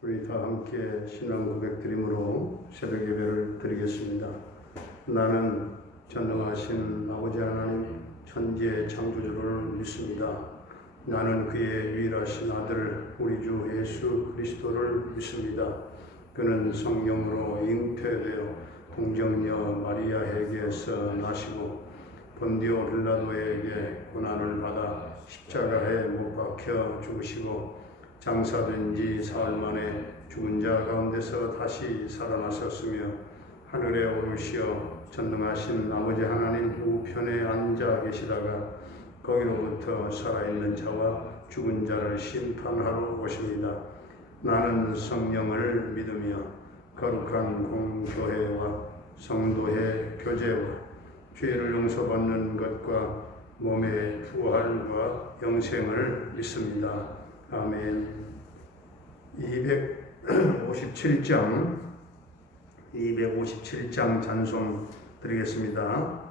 우리 다 함께 신앙 고백 드림으로 새벽 예배를 드리겠습니다. 나는 전능하신 아버지 하나님 천지의 창조주를 믿습니다. 나는 그의 유일하신 아들 우리 주 예수 그리스도를 믿습니다. 그는 성령으로 잉태되어 동정녀 마리아에게서 나시고 본디오 빌라도에게 고난을 받아 십자가에 못 박혀 죽으시고 장사된 지 사흘 만에 죽은 자 가운데서 다시 살아나셨으며 하늘에 오르시어 전능하신 아버지 하나님 우편에 앉아 계시다가 거기로부터 살아있는 자와 죽은 자를 심판하러 오십니다. 나는 성령을 믿으며 거룩한 공교회와 성도의 교제와 죄를 용서받는 것과 몸의 부활과 영생을 믿습니다. 아멘. 257장 찬송 드리겠습니다.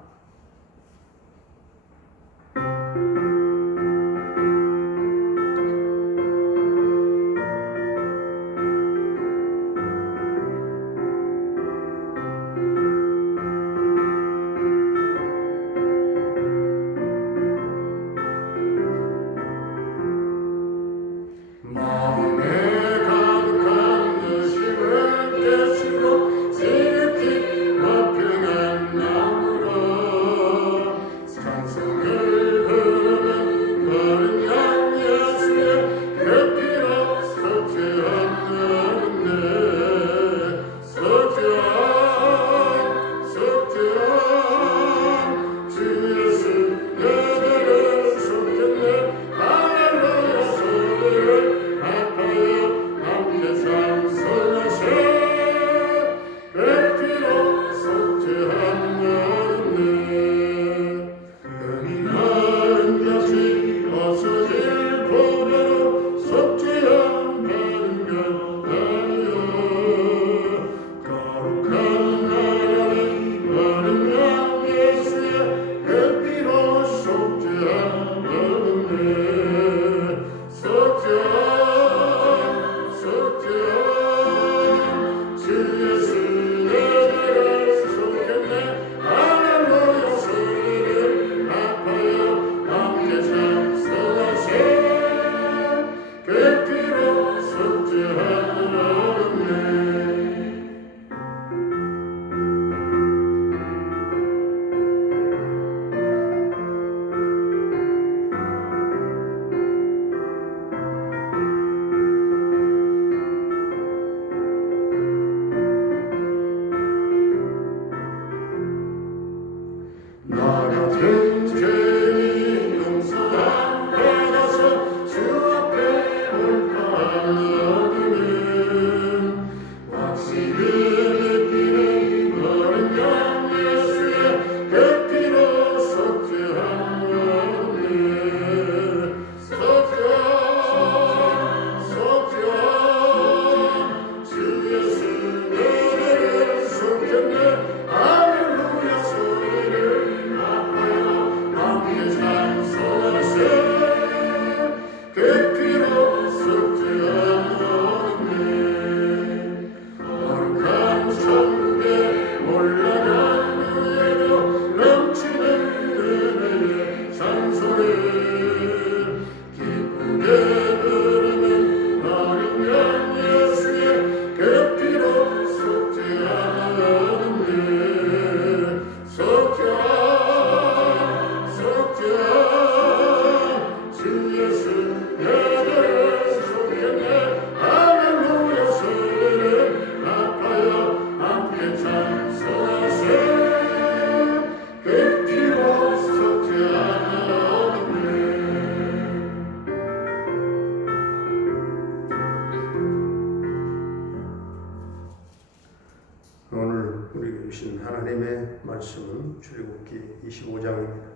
오늘 우리에게 주신 하나님의 말씀은 출애굽기 25장입니다.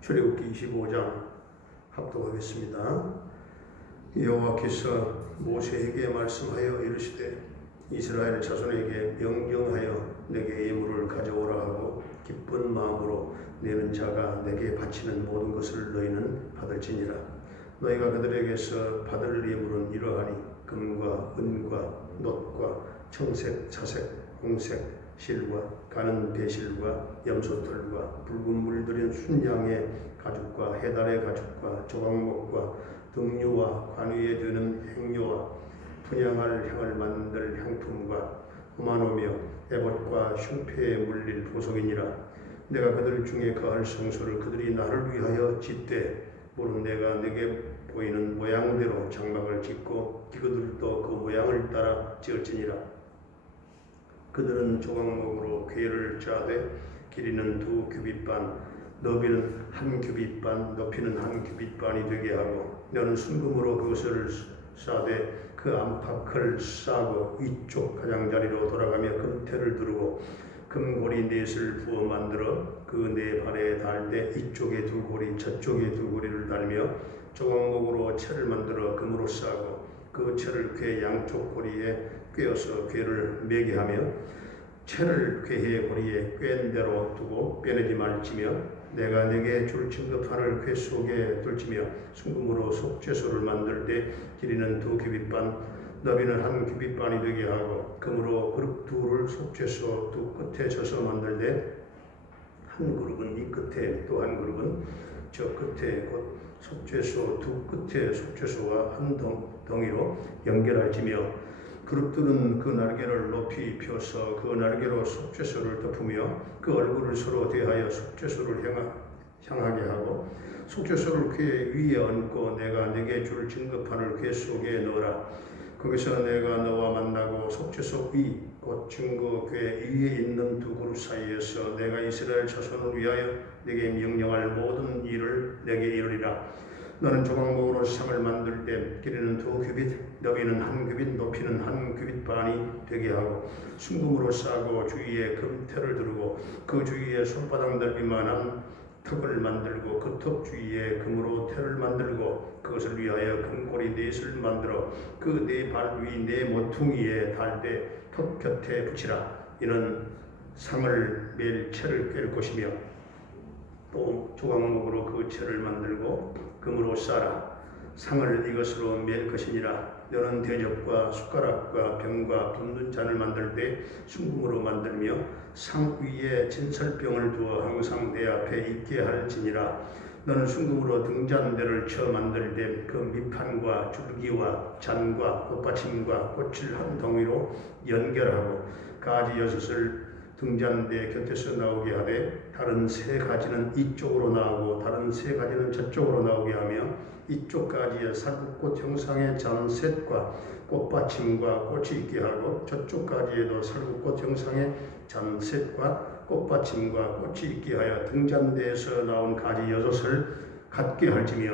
출애굽기 25장 합독하겠습니다. 여호와께서 모세에게 말씀하여 이르시되 이스라엘 자손에게 명령하여 내게 예물을 가져오라 하고 기쁜 마음으로 내는 자가 내게 바치는 모든 것을 너희는 받을지니라. 너희가 그들에게서 받을 예물은 이러하니 금과 은과 놋과 청색, 자색, 홍색 실과 가는 배실과 염소털과 붉은 물들인 순양의 가죽과 해달의 가죽과 조각목과 등류와 관 위에 드는 행료와 분향할 향을 만들 향품과 호마노며 에봇과 흉패에 물릴 보석이니라. 내가 그들 중에 거할 성소를 그들이 나를 위하여 짓되 물론 내가 내게 보이는 모양대로 장막을 짓고 그들도 그 모양을 따라 지을지니라. 그들은 조각목으로 궤를 짜되 길이는 2규빗반, 너비는 1규빗반, 높이는 1규빗반이 되게 하고 너는 순금으로 그것을 싸되 그 안팎을 싸고 위쪽 가장자리로 돌아가며 금태를 두르고 금고리 넷을 부어 만들어 그 네 발에 달 때 이쪽에 2고리 저쪽에 2고리를 달며 조각목으로 채를 만들어 금으로 싸고 그 채를 궤 양쪽 고리에 꿰어서 궤를 매게 하며 채를 궤의 고리에 꿰은 대로 두고 빼내지 말지며 내가 내게 줄 증거판을 궤 속에 둘지며 순금으로 속죄소를 만들 때 길이는 2규빗반 너비는 1규빗반이 되게 하고 금으로 그룹 둘을 속죄소 두 끝에 져서 만들되 한 그룹은 이 끝에 또 한 그룹은 저 끝에 곧 속죄소 두 끝에 속죄소와 한 덩이로 연결할지며 그룹들은 그 날개를 높이 펴서 그 날개로 속죄소를 덮으며 그 얼굴을 서로 대하여 속죄소를 향하게 하고 속죄소를 궤 위에 얹고 내가 내게 줄 증거판을 궤 속에 넣어라. 거기서 내가 너와 만나고 속죄소 위 곧 증거 궤 위에 있는 2그룹 사이에서 내가 이스라엘 자손을 위하여 내게 명령할 모든 일을 내게 이르리라. 너는 조각목으로 상을 만들 때 길이는 2규빗, 너비는 1규빗, 높이는 1규빗반이 되게 하고 순금으로 싸고 주위에 금태를 두르고 그 주위에 손바닥 넓이만한 턱을 만들고 그 턱 주위에 금으로 태를 만들고 그것을 위하여 금고리 넷을 만들어 그 네 발 위 네 모퉁이에 달 때 턱 곁에 붙이라. 이는 상을 맬 채를 꿰를 것이며 또 조각목으로 그 채를 만들고 금으로 싸라. 상을 이것으로 맬 것이니라. 너는 대접과 숟가락과 병과 붓는 잔을 만들 때 순금으로 만들며 상 위에 진설병을 두어 항상 내 앞에 있게 할지니라. 너는 순금으로 등잔대를 쳐 만들 때 그 밑판과 줄기와 잔과 꽃받침과 꽃을 한 덩이로 연결하고 가지 6을 등잔대 곁에서 나오게 하되 다른 3가지는 이쪽으로 나오고 다른 3가지는 저쪽으로 나오게 하며 이쪽 가지에 살구꽃 형상의 잔셋과 꽃받침과 꽃이 있게 하고 저쪽 가지에도 살구꽃 형상의 잔셋과 꽃받침과 꽃이 있게 하여 등잔대에서 나온 가지 6을 갖게 할지며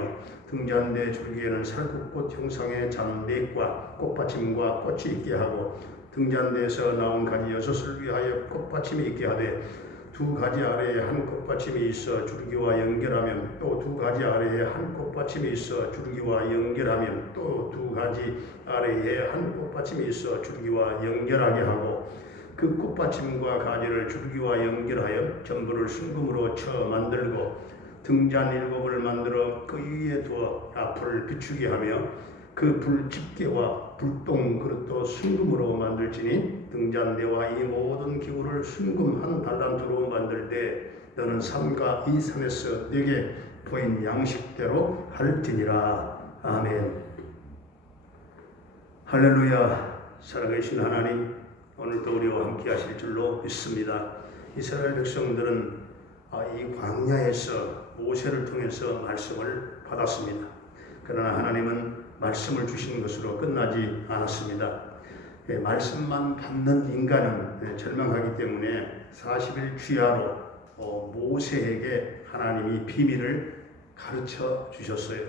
등잔대 줄기에는 살구꽃 형상의 잔넷과 꽃받침과 꽃이 있게 하고 등잔대에서 나온 가지 6을 위하여 꽃받침이 있게 하되 2가지 아래에 한 꽃받침이 있어 줄기와 연결하면 또 2가지 아래에 한 꽃받침이 있어 줄기와 연결하면 또 2가지 아래에 한 꽃받침이 있어 줄기와 연결하게 하고 그 꽃받침과 가지를 줄기와 연결하여 전부를 순금으로 쳐 만들고 등잔 7을 만들어 그 위에 두어 앞을 비추게 하며 그 불집게와 불똥 그릇도 순금으로 만들지니 등잔대와 이 모든 기구를 순금 한 달란트로 만들 때 너는 산과 이 산에서 내게 보인 양식대로 할지니라. 아멘. 할렐루야. 살아계신 하나님, 오늘도 우리와 함께 하실 줄로 믿습니다. 이스라엘 백성들은 이 광야에서 모세를 통해서 말씀을 받았습니다. 그러나 하나님은 말씀을 주신 것으로 끝나지 않았습니다. 말씀만 받는 인간은 절망하기 때문에 40일 귀하로 모세에게 하나님이 비밀을 가르쳐 주셨어요.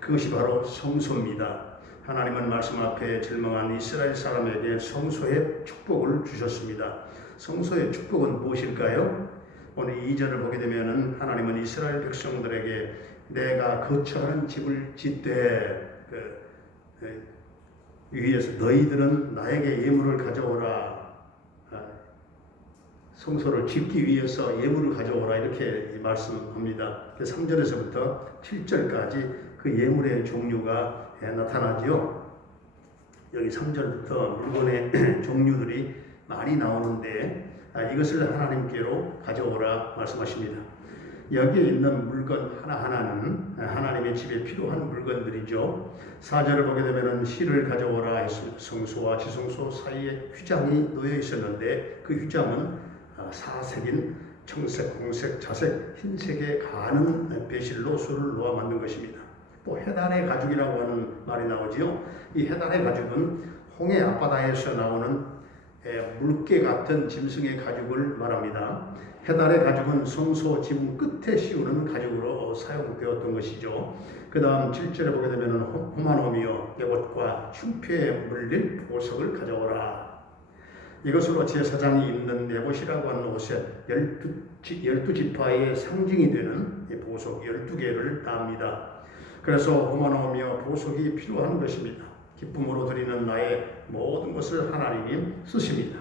그것이 바로 성소입니다. 하나님은 말씀 앞에 절망한 이스라엘 사람에게 성소의 축복을 주셨습니다. 성소의 축복은 무엇일까요? 오늘 2절을 보게 되면 하나님은 이스라엘 백성들에게 내가 거처하는 집을 짓되 위에서 너희들은 나에게 예물을 가져오라. 성소를 짓기 위해서 예물을 가져오라 이렇게 말씀합니다. 3절에서부터 7절까지 그 예물의 종류가 나타나지요. 여기 3절부터 물건의 종류들이 많이 나오는데 이것을 하나님께로 가져오라 말씀하십니다. 여기에 있는 물건 하나하나는 하나님의 집에 필요한 물건들이죠. 4절을 보게 되면 실을 가져오라 했습니다. 성소와 지성소 사이에 휘장이 놓여 있었는데 그 휘장은 사색인 청색,红색, 자색, 흰색에 가는 배실로 수를 놓아 만든 것입니다. 또 해단의 가죽이라고 하는 말이 나오지요. 이 해단의 가죽은 홍해 앞바다에서 나오는 물개 같은 짐승의 가죽을 말합니다. 해달의 가죽은 성소 지붕 끝에 씌우는 가죽으로 사용되었던 것이죠. 그 다음 7절에 보게 되면 호마노미여 예봇과 흉패에 물릴 보석을 가져오라. 이것으로 제사장이 입는 예봇이라고 하는 옷에 12지파의 상징이 되는 보석 12개를 답니다. 그래서 호마노미여 보석이 필요한 것입니다. 기쁨으로 드리는 나의 모든 것을 하나님이 쓰십니다.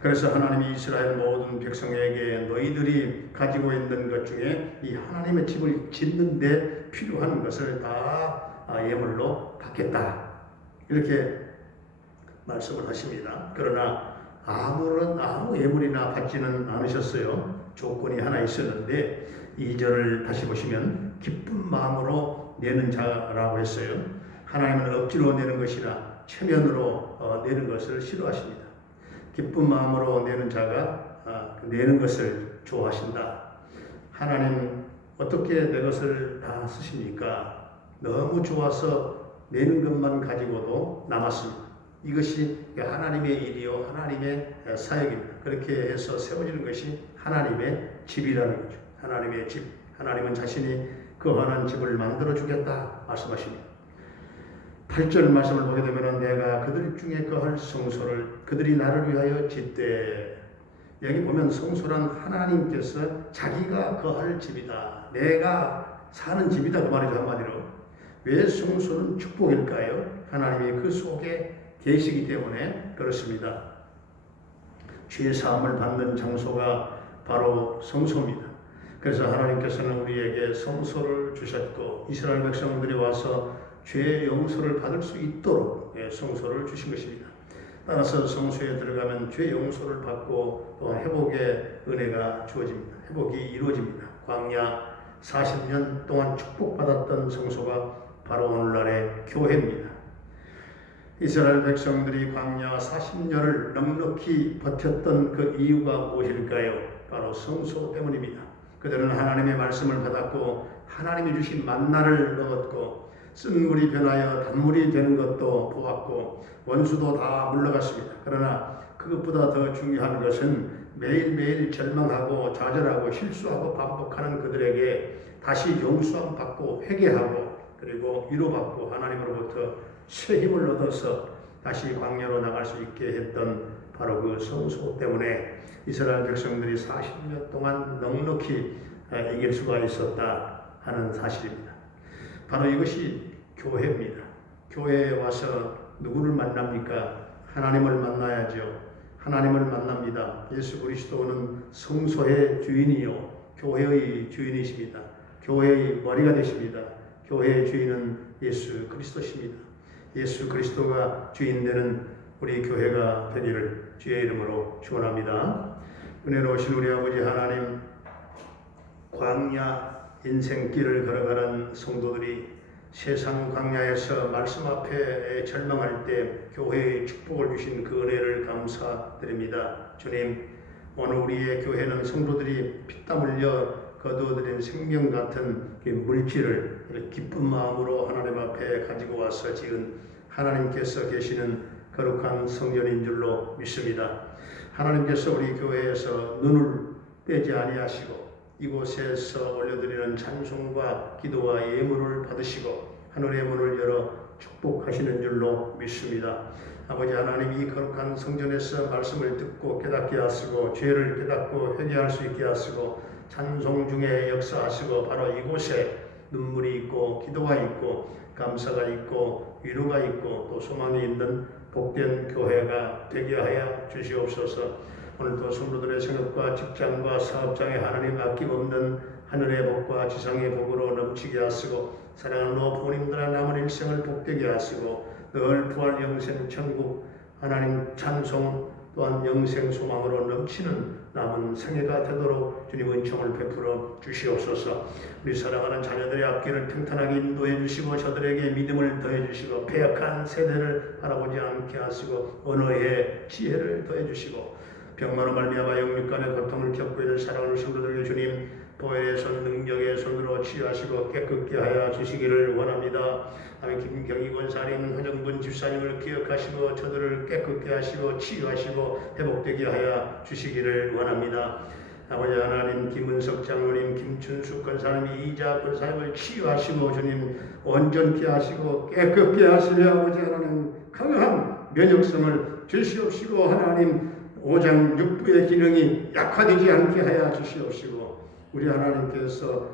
그래서 하나님이 이스라엘 모든 백성에게 너희들이 가지고 있는 것 중에 이 하나님의 집을 짓는 데 필요한 것을 다 예물로 받겠다 이렇게 말씀을 하십니다. 그러나 아무 예물이나 받지는 않으셨어요. 조건이 하나 있었는데 2절을 다시 보시면 기쁜 마음으로 내는 자라고 했어요. 하나님은 억지로 내는 것이나 체면으로 내는 것을 싫어하십니다. 기쁜 마음으로 내는 자가 내는 것을 좋아하신다. 하나님 어떻게 내 것을 다 쓰십니까? 너무 좋아서 내는 것만 가지고도 남았습니다. 이것이 하나님의 일이요 하나님의 사역입니다. 그렇게 해서 세워지는 것이 하나님의 집이라는 거죠. 하나님의 집, 하나님은 자신이 거하는 집을 만들어 주겠다 말씀하십니다. 8절 말씀을 보게 되면 내가 그들 중에 거할 성소를 그들이 나를 위하여 짓되, 여기 보면 성소란 하나님께서 자기가 거할 집이다. 내가 사는 집이다 그 말이죠. 한마디로. 왜 성소는 축복일까요? 하나님이 그 속에 계시기 때문에 그렇습니다. 죄 사함을 받는 장소가 바로 성소입니다. 그래서 하나님께서는 우리에게 성소를 주셨고 이스라엘 백성들이 와서 죄의 용서를 받을 수 있도록 성소를 주신 것입니다. 따라서 성소에 들어가면 죄 용서를 받고 또 회복의 은혜가 주어집니다. 회복이 이루어집니다. 광야 40년 동안 축복받았던 성소가 바로 오늘날의 교회입니다. 이스라엘 백성들이 광야 40년을 넉넉히 버텼던 그 이유가 무엇일까요? 바로 성소 때문입니다. 그들은 하나님의 말씀을 받았고 하나님이 주신 만나를 먹었고 쓴 물이 변하여 단물이 되는 것도 보았고 원수도 다 물러갔습니다. 그러나 그것보다 더 중요한 것은 매일매일 절망하고 좌절하고 실수하고 반복하는 그들에게 다시 용서함 받고 회개하고 그리고 위로받고 하나님으로부터 새 힘을 얻어서 다시 광야로 나갈 수 있게 했던 바로 그 성소 때문에 이스라엘 백성들이 40년 동안 넉넉히 이길 수가 있었다 하는 사실입니다. 바로 이것이 교회입니다. 교회에 와서 누구를 만납니까? 하나님을 만나야죠. 하나님을 만납니다. 예수 그리스도는 성소의 주인이요 교회의 주인이십니다. 교회의 머리가 되십니다. 교회의 주인은 예수 그리스도십니다. 예수 그리스도가 주인 되는 우리 교회가 되기를 주의 이름으로 축원합니다. 은혜로우신 우리 아버지 하나님, 광야 인생길을 걸어가는 성도들이 세상 광야에서 말씀 앞에 절망할 때 교회의 축복을 주신 그 은혜를 감사드립니다. 주님, 오늘 우리의 교회는 성도들이 피땀 흘려 거두어들인 생명 같은 물질을 기쁜 마음으로 하나님 앞에 가지고 와서 지은 하나님께서 계시는 거룩한 성전인 줄로 믿습니다. 하나님께서 우리 교회에서 눈을 떼지 아니하시고 이곳에서 올려드리는 찬송과 기도와 예물을 받으시고 하늘의 문을 열어 축복하시는 줄로 믿습니다. 아버지 하나님, 이 거룩한 성전에서 말씀을 듣고 깨닫게 하시고 죄를 깨닫고 회개할 수 있게 하시고 찬송 중에 역사하시고 바로 이곳에 눈물이 있고 기도가 있고 감사가 있고 위로가 있고 또 소망이 있는 복된 교회가 되게 하여 주시옵소서. 오늘도 성도들의 생업과 직장과 사업장에 하나님 아낌없는 하늘의 복과 지상의 복으로 넘치게 하시고 사랑하는 부모님들의 남은 일생을 복되게 하시고 늘 부활 영생 천국 하나님 찬송 또한 영생 소망으로 넘치는 남은 생애가 되도록 주님 은총을 베풀어 주시옵소서. 우리 사랑하는 자녀들의 앞길을 평탄하게 인도해 주시고 저들에게 믿음을 더해 주시고 패역한 세대를 바라보지 않게 하시고 언어의 지혜를 더해 주시고 병마로 말미암아 영육 간의 고통을 겪고 있는 사랑하는 성도들에게 주님 보혈의 손 능력의 손으로 치유하시고 깨끗게 하여 주시기를 원합니다. 김경희 권사님, 허정분 집사님을 기억하시고 저들을 깨끗게 하시고 치유하시고 회복되게 하여 주시기를 원합니다. 아버지 하나님, 김은석 장로님, 김춘숙 권사님, 이자 권사님을 치유하시고 주님 온전케 하시고 깨끗게 하시며 아버지 하나님 강한 면역성을 주시옵시고 하나님 오장 육부의 기능이 약화되지 않게 하여 주시옵시고 우리 하나님께서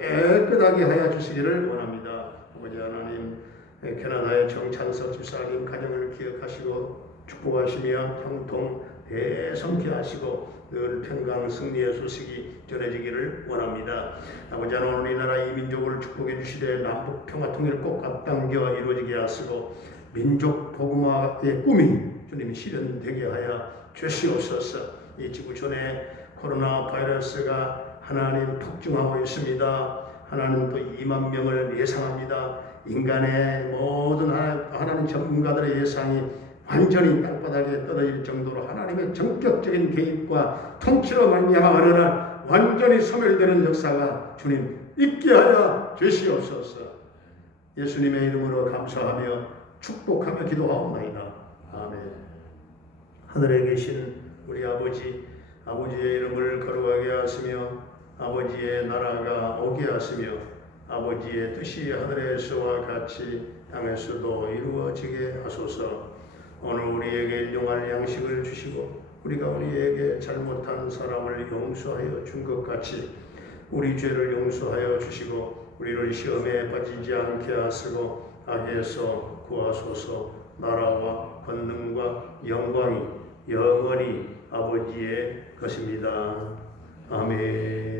깨끗하게 하여 주시기를 원합니다. 아버지 하나님, 캐나다의 정찬석 집사님 가정을 기억하시고 축복하시며 형통 대성케 하시고 늘 평강 승리의 소식이 전해지기를 원합니다. 아버지 하나님, 우리나라 이 민족을 축복해 주시되 남북 평화 통일 꼭 앞당겨 이루어지게 하시고 민족 복음화의 꿈이 주님이 실현되게 하여 주시옵소서. 이 지구촌에 코로나 바이러스가 하나님 폭증하고 있습니다. 하나님 또 2만 명을 예상합니다. 인간의 모든 하나님 전문가들의 예상이 완전히 땅바닥에 떨어질 정도로 하나님의 전격적인 개입과 통치로 말미암아 어느 날 완전히 소멸되는 역사가 주님 있게 하여 주시옵소서. 예수님의 이름으로 감사하며 축복하며 기도하옵나이다. 아멘. 하늘에 계신 우리 아버지의 이름을 거룩하게 하시며 아버지의 나라가 오게 하시며 아버지의 뜻이 하늘에서와 같이 땅에서도 이루어지게 하소서. 오늘 우리에게 일용할 양식을 주시고 우리가 우리에게 잘못한 사람을 용서하여 준 것 같이 우리 죄를 용서하여 주시고 우리를 시험에 빠지지 않게 하시고 악에서 구하소서. 나라와 권능과 영광이 영원히 아버지의 것입니다. 아멘.